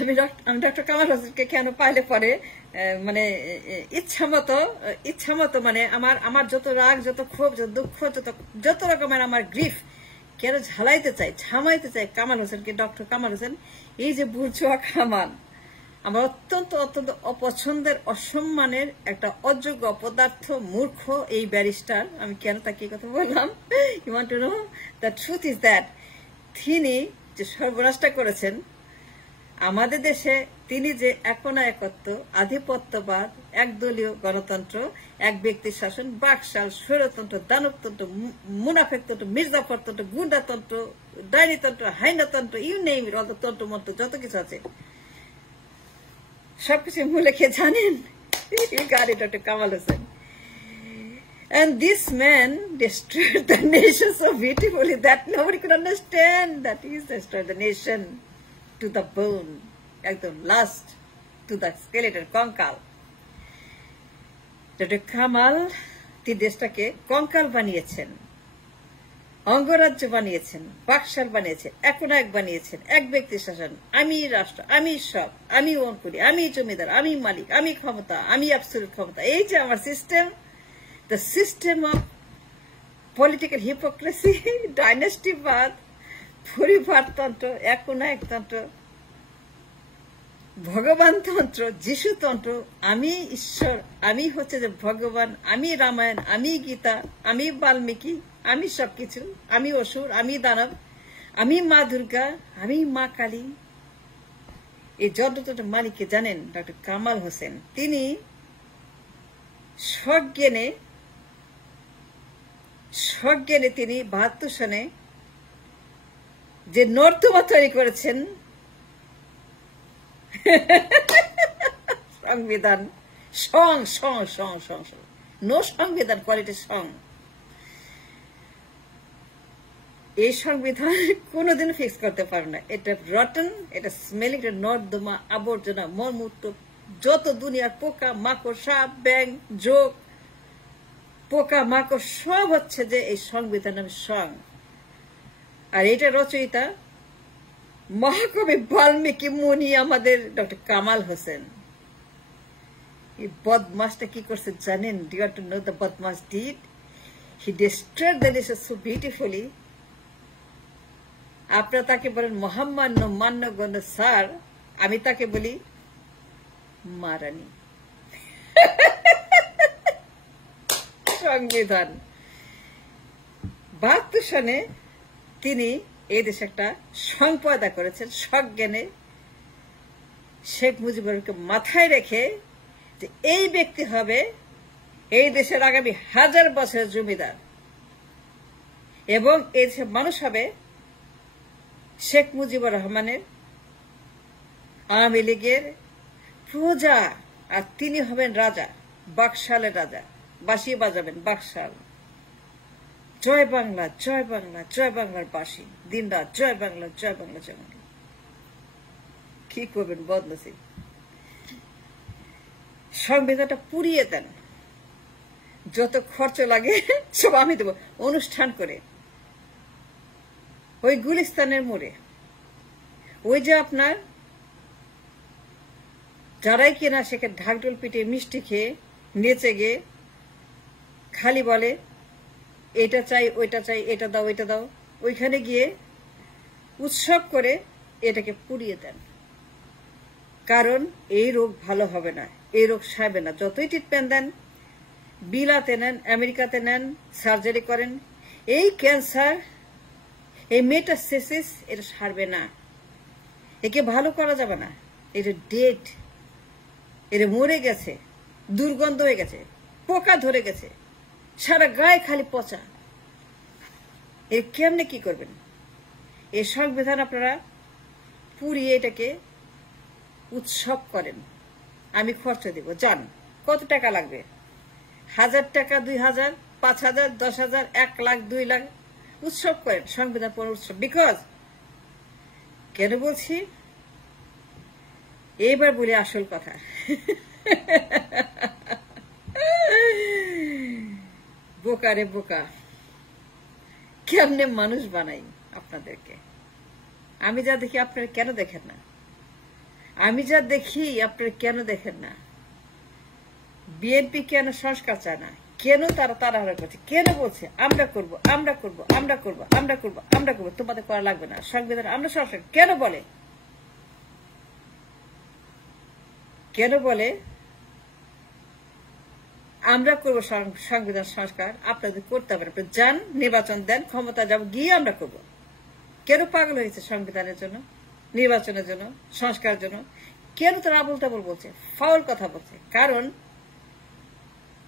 আমি ডক্টর কামাল হোসেনকে কেন পাইলে পরে মানে ইচ্ছা মতো মানে আমার যত রাগ, যত ক্ষোভ, যত দুঃখ, যত রকমের আমার গ্রিফ কেন ঝামাইতে চাই কামাল হোসেনকে, ডক্টর কামাল হোসেন। এই যে বুর্জোয়া কামাল, আমার অত্যন্ত অপছন্দের, অসম্মানের, একটা অযোগ্য, অপদার্থ, মূর্খ এই ব্যারিস্টার। আমি কেন তাকে কথা বললাম? You want to know the truth is that তিনি যে সর্বনাশটা করেছেন আমাদের দেশে, তিনি যে একনা একত্ব, আধিপত্যবাদ, একদলীয় গণতন্ত্র, এক ব্যক্তির শাসন, বাকশাল, স্বৈরতন্ত্র, দানবতন্ত্র, মুনাফেকতন্ত্র, মির্জাফরতন্ত্র, গুন্ডাতন্ত্র, ডাইনিতন্ত্র, হাইনাতন্ত্র, ইউ নেম ইট, তন্ত্র মন্ত্র যত কিছু আছে সবকিছু মূলে খেয়ে জানেন। Doctor Kamal Hossain. And this man destroyed the nation so beautifully that nobody could understand that he destroyed the nation to the bone, একদম last to the skeleton, কঙ্কাল। ডক্টর কামাল তিনি দেশটাকে কঙ্কাল বানিয়েছেন, অঙ্গরাজ্য বানিয়েছেন, বাকশাল বানিয়েছেন, এক বানিয়েছেন, এক ব্যক্তি শাসন, আমি রাষ্ট্র, আমি সব, আমি ওন করি, আমি জমিদার, আমি মালিক, আমি ক্ষমতা, আমি অ্যাবসলিউট ক্ষমতা। এই যে আমার system, the system of political hypocrisy, ডাইনেস্টিবাদ, পরিবারতন্ত্র, একতন্ত্র, ভগবানতন্ত্র, যিশুতন্ত্র, আমি ঈশ্বর, আমি হচ্ছে যে ভগবান, আমি রামায়ণ, আমি গীতা, আমি বাল্মীকি, আমি সবকিছু, আমি অসুর, আমি দানব, আমি মা দুর্গা, আমি মা কালী। এই যতটা মালিককে জানেন ডক্টর কামাল হোসেন। তিনি সজ্ঞানে তিনি 72 সনে যে নর্দমা তৈরি করেছেন, সংবিধান, নো সংবিধান, কোয়ালিটি সং, এই সংবিধান কোনোদিন ফিক্স করতে পারবে না। এটা রটন, এটা স্মেলিং, এটা নর্দমা, আবর্জনা, মলমূত্র, যত দুনিয়ার পোকা মাকড়, সাপ, ব্যাং, যোগ, পোকা মাকড় সব হচ্ছে যে এই সংবিধানের সং। আর এটা রচয়িতা মহাকবি বাল্মীকি মুনি, আমাদের ডক্টর কামাল হোসেন। এই বদমাসটা কি করছে জানেন? Do you want to know the বদমাস did? He destroyed the nation so beautifully. আপনারা তাকে বলেন মহামান্য, মান্যগণ্য স্যার, আমি তাকে বলি মারানি। সংবিধান 72 সনে তিনি এই দেশে একটা সংপয়দা করেছেন, সজ্ঞানে শেখ মুজিবুরকে মাথায় রেখে যে এই ব্যক্তি হবে এই দেশের আগামী 1000 বছরের জমিদার, এবং এই দেশের মানুষ হবে শেখ মুজিবুর রহমানের, আওয়ামী লীগের প্রজা, আর তিনি হবেন রাজা, বাকশালের রাজা, বাঁশি বাজাবেন বাকশাল। জয় বাংলা, জয় বাংলা, জয় বাংলার বাঁশি, দিন রাত জয় বাংলা, জয় বাংলা, জয় বাংলা। কি করবেন বদনসিব? সংবিধানটা পুড়িয়ে দেন, যত খরচ লাগে সব আমি দেব, অনুষ্ঠান করে ওই গুলিস্তানের মোড়ে, ওই যে আপনার যারাই কিনা সেখানে ঢাকঢোল পিটে মিষ্টি খেয়ে নেচে গিয়ে খালি বলে এটা চাই, ওইটা চাই, এটা দাও, ওইটা দাও, ওইখানে গিয়ে উৎসব করে এটাকে পুড়িয়ে দেন। কারণ এই রোগ ভালো হবে না, এই রোগ সারবে না। যতই ট্রিটমেন্ট দেন, বিলাতে নেন, আমেরিকাতে নেন, সার্জারি করেন, এই ক্যান্সার, এই মেটাস্টেসিস, এটা সারবে না, একে ভালো করা যাবে না। এটা ডেড, এটা মরে গেছে, দুর্গন্ধ হয়ে গেছে, পোকা ধরে গেছে, সারা গায়ে খালি পচা। এর কেমনে কি করবেন? এই সংবিধান আপনারা পুড়িয়ে এটাকে উৎসব করেন, আমি খরচ দেব, যান। কত টাকা লাগবে? 1000 টাকা, 2000, 5000, 10,000, 1 লাখ, 2 লাখ, উৎসব করেন, সংবিধান পর উৎসব। বিকজ কেন বলছি, এইবার বলি আসল কথা। বোকা রে বোকা, কেমনে মানুষ বানাই আপনাদেরকে। আমি যা দেখি আপনারা কেন দেখেন না? আমি যা দেখি আপনারা কেন দেখেন না? বিএনপি কেন সংস্কার চায় না? কেন তারা তাড়াহুড়া করছে? কেন বলছে আমরা করব, আমরা করব, আমরা করব, আমরা করব, আমরা করব, তোমাদের করা লাগবে না, সংবিধান আমরা সংস্কার কেন বলে? কেন বলে আমরা করব সংবিধান সংস্কার? আপনাদের করতে হবে, আপনি যান, নির্বাচন দেন, ক্ষমতা যাব, গিয়ে আমরা করব। কেন পাগল হয়েছে সংবিধানের জন্য, নির্বাচনের জন্য, সংস্কারের জন্য? কেন তারা আবল তাবল বলছে, ফাউল কথা বলছে? কারণ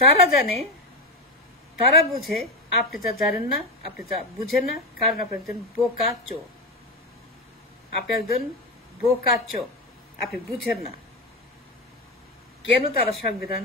তারা জানে, তারা বুঝে আপনি যা জানেন না, আপনি যা বুঝেন না, কারণ আপনি একজন বোকা চোর, আপনি একজন বোকা চোর, আপনি বুঝেন না কেন তারা সংবিধান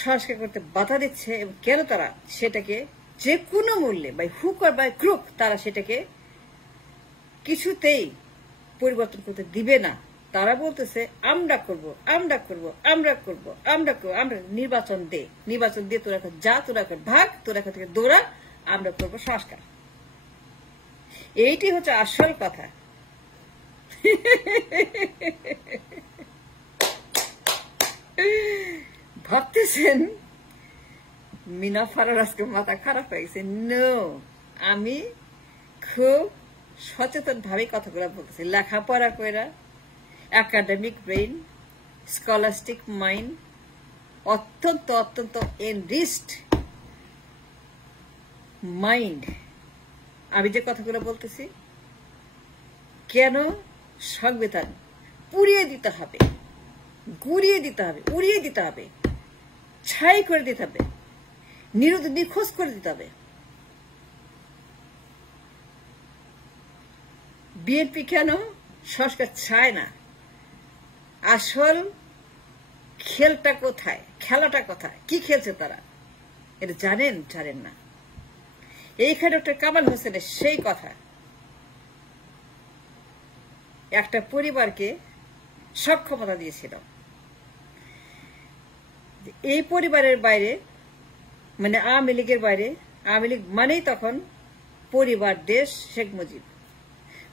সংস্কার করতে বাধা দিচ্ছে এবং কেন তারা সেটাকে যে কোনো মূল্যে বাই হুক আর বাই ক্রুক তারা সেটাকে কিছুতেই পরিবর্তন করতে দিবে না। তারা বলতেছে আমরা করব, আমরা করব, আমরা করব, আমরা করব, আমরা নির্বাচন দে, নির্বাচন দিয়ে তোরা যা, তোরা ভাগ, তোরা থেকে দৌড়া, আমরা করব সংস্কার। এইটি হচ্ছে আসল কথা। ভাবতেছেন মিনা ফারার আজকে মাথা খারাপ হয়ে গেছে? নো, আমি খুব সচেতন ভাবে কথাগুলো বলতেছি। লেখাপড়া কইরা, একাডেমিক ব্রেইন, স্কলাস্টিক মাইন্ড, অত্যন্ত অত্যন্ত এনরিচড মাইন্ড, আমি যে কথাগুলো বলতেছি। কেন সংবিধান পুড়িয়ে দিতে হবে, গুড়িয়ে দিতে হবে, উড়িয়ে দিতে হবে, ছাই করে দিতে হবে, নিখোঁজ করে দিতে হবে? বিএনপি কেন সংস্কার চায় না? আসল খেলটা কোথায়, খেলাটা কোথায়, কি খেলছে তারা? এটা জানেন? জানেন না। এইখানে ডক্টর কামাল হোসেনের সেই কথা, একটা পরিবারকে সক্ষমতা দিয়েছিল। এই পরিবারের বাইরে, মানে আওয়ামী লীগের বাইরে, আওয়ামী লীগ মানেই তখন পরিবার, দেশ, শেখ মুজিব,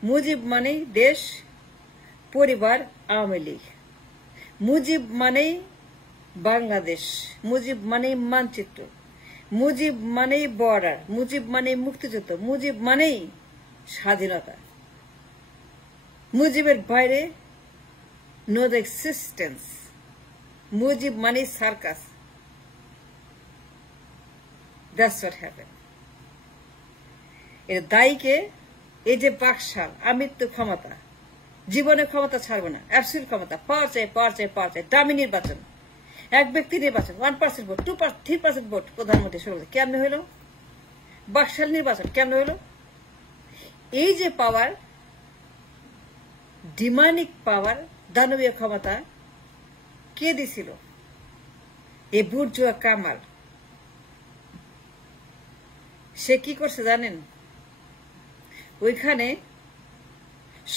মুজিব মানেই দেশ, পরিবার, আওয়ামী লীগ, মুজিব মানেই বাংলাদেশ, মুজিব মানেই মানচিত্র, মুজিব মানেই বর্ডার, মুজিব মানেই মুক্তিযুদ্ধ, মুজিব মানেই স্বাধীনতা। মুজিবের বাইরে নো দ্য এক্সিস্টেন্স। মুজিব মানে সার্কাস। That's what happen. এর দায়ীকে, এই যে বাকশাল, আমৃত্য ক্ষমতা, জীবনে ক্ষমতা ছাড়বে না, অ্যাবসলিউট ক্ষমতা, পাওয়ার চাই, পাওয়ার চাই, পাওয়ার চাই, দামি নির্বাচন, এক ব্যক্তি নির্বাচন, 1% ভোট, 3% ভোট, প্রধানমন্ত্রী শুরু কেমনে হইল? বাকশাল নির্বাচন কেমনে হইল? এই যে পাওয়ার, ডিমানিক পাওয়ার, দানবীয় ক্ষমতা কে দিছিল? এ বুর্জুয়া কামাল। সে কি করছে জানেন? ওইখানে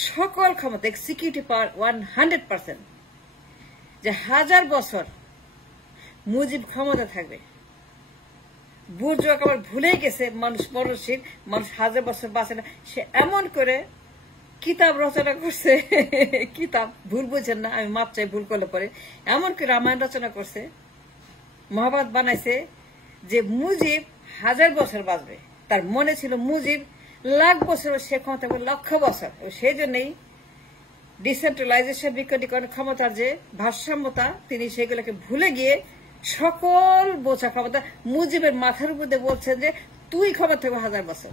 সকল ক্ষমতা, এক্সিকিউটিভ পাওয়ার 100%, যে 1000 বছর মুজিব ক্ষমতা থাকবে। বুর্জুয়া কামাল ভুলেই গেছে মানুষ মরণশীল, মানুষ 1000 বছর বাঁচে না। সে এমন করে কিতাব রচনা করছে, কিতাব, ভুল বুঝেন না, আমি মাপ চাই ভুল করলে পরে, এমন করে রামায়ণ রচনা করছে, মহাভারত বানাইছে, যে মুজিব 1000 বছর বাঁচবে। তার মনে ছিল মুজিব লাখ বছর, সে ক্ষমতা লক্ষ বছর। সেই জন্যই ডিসেন্ট্রালাইজেশন, বিকেন্দ্রীকরণ ক্ষমতার যে ভারসাম্যতা, তিনি সেগুলোকে ভুলে গিয়ে সকল বোঝা ক্ষমতা মুজিবের মাথার উপর দিয়ে বলছেন যে তুই ক্ষমতা থাকবে 1000 বছর।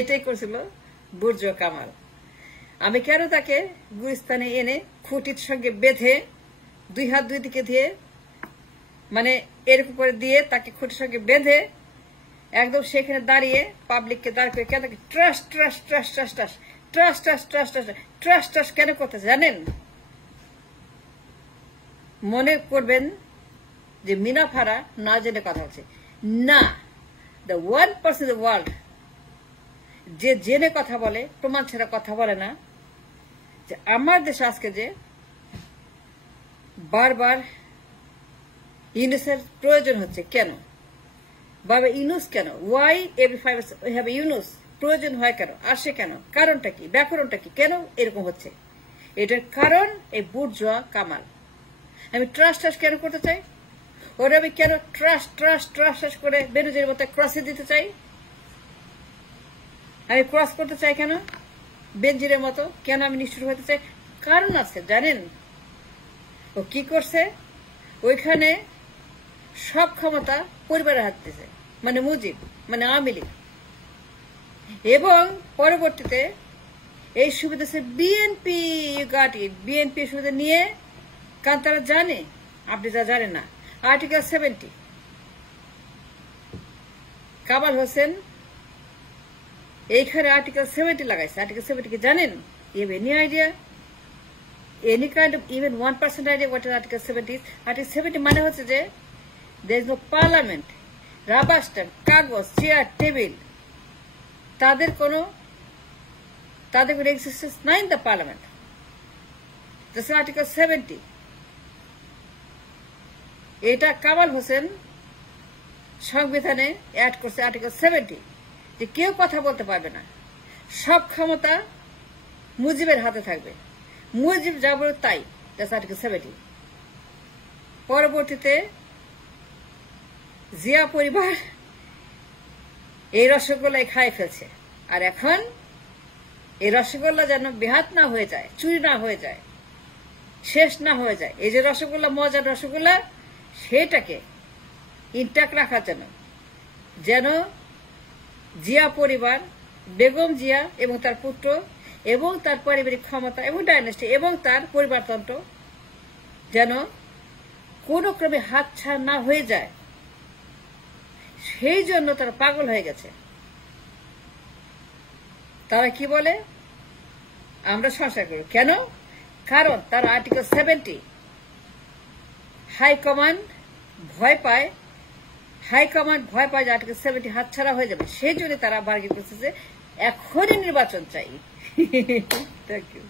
এটাই করছিল বুর্জুয়া কামাল। আমি কেন তাকে গুলিস্তানে এনে খুঁটির সঙ্গে বেঁধে, দুই হাত দুই দিকে দিয়ে, মানে এরকম করে দিয়ে তাকে খুঁটির সঙ্গে বেঁধে একদম সেখানে দাঁড়িয়ে পাবলিককে দাঁড় করে কেন trust trust trust trust trust trust trust trust trust trust কেন করতে জানেন? মনে করবেন যে মিনা ফারা না জেনে কথা হচ্ছে না। দ্য 1% অফ ওয়ার্ল্ড যে জেনে কথা বলে, প্রমাণ ছাড়া কথা বলে না, যে আমার দেশে আজকে যে বারবার ইউনুসের প্রয়োজন হচ্ছে কেন? বাবা ইউনুস কেন? Why every 5 years we have a Yunus? প্রয়োজন হয় কেন, আসে কেন, কারণটা কি, ব্যাকরণটা কি, কেন এরকম হচ্ছে, এটার কারণ এই বুর্জোয়া কামাল। আমি ট্রাস্ট কেন করতে চাই, ওরা আমি কেন ট্রাস্ট করে বেনজিরের মতো ক্রসে দিতে চাই, আমি ক্রস করতে চাই কেন বেনজিরের মতো, কেন আমি নিষ্ঠুর হতে চাই, কারণ আছে জানেন। ও কি করছে, ওইখানে সব ক্ষমতা পরিবারের হাত দিয়েছে, মানে মুজিব, মানে আওয়ামী লীগ, এবং পরবর্তীতে এই সুবিধা বিএনপি গট ইট, বিএনপি সুবিধা নিয়ে, কারণ তারা জানে, আপনি যা জানেন না, আর্টিকেল 70 কামাল হোসেন এইখানে আর্টিকেল 70 লাগাইছে। আর্টিকেল 70 কি জানেন? You have any idea, any kind of even 1% idea what is article 70? Article 70 মানে হচ্ছে যে there is no parliament, rubber stamp, কাগজ, চেয়ার, টেবিল, তাদের কোনো এক্সিস্টেন্স নাই in the parliament. This article 70, এটা কামাল হোসেন সংবিধানে অ্যাড করছে আর্টিকেল 70, যে কেউ কথা বলতে পারবে না, সব ক্ষমতা মুজিবের হাতে থাকবে, মুজিব যা বলে তাই। That's article 70। পরবর্তীতে জিয়া পরিবার এই রসগোল্লাই খাই ফেলছে, আর এখন এই রসগোল্লা যেন বেহাত না হয়ে যায়, চুরি না হয়ে যায়, শেষ না হয়ে যায়, এই যে রসগোল্লা, মজার রসগোল্লা, সেটাকে ইনট্যাক্ট রাখার জন্য যেন জিয়া পরিবার, বেগম জিয়া এবং তার পুত্র এবং তার পারিবারিক ক্ষমতা এবং ডাইনেস্টি এবং তার পরিবারতন্ত্র যেন কোনো ক্রমে হাতছাড়া না হয়ে যায়, সেই জন্য তারা পাগল হয়ে গেছে। তারা কি বলে, আমরা সংস্কার করব, কেন? কারণ তারা আর্টিকেল 70 হাইকমান্ড ভয় পায়, যে আর্টিকেল 70 হাতছাড়া হয়ে যাবে, সেই জন্য তারা বার্গেন করছে যে এখনই নির্বাচন চাই। Thank you.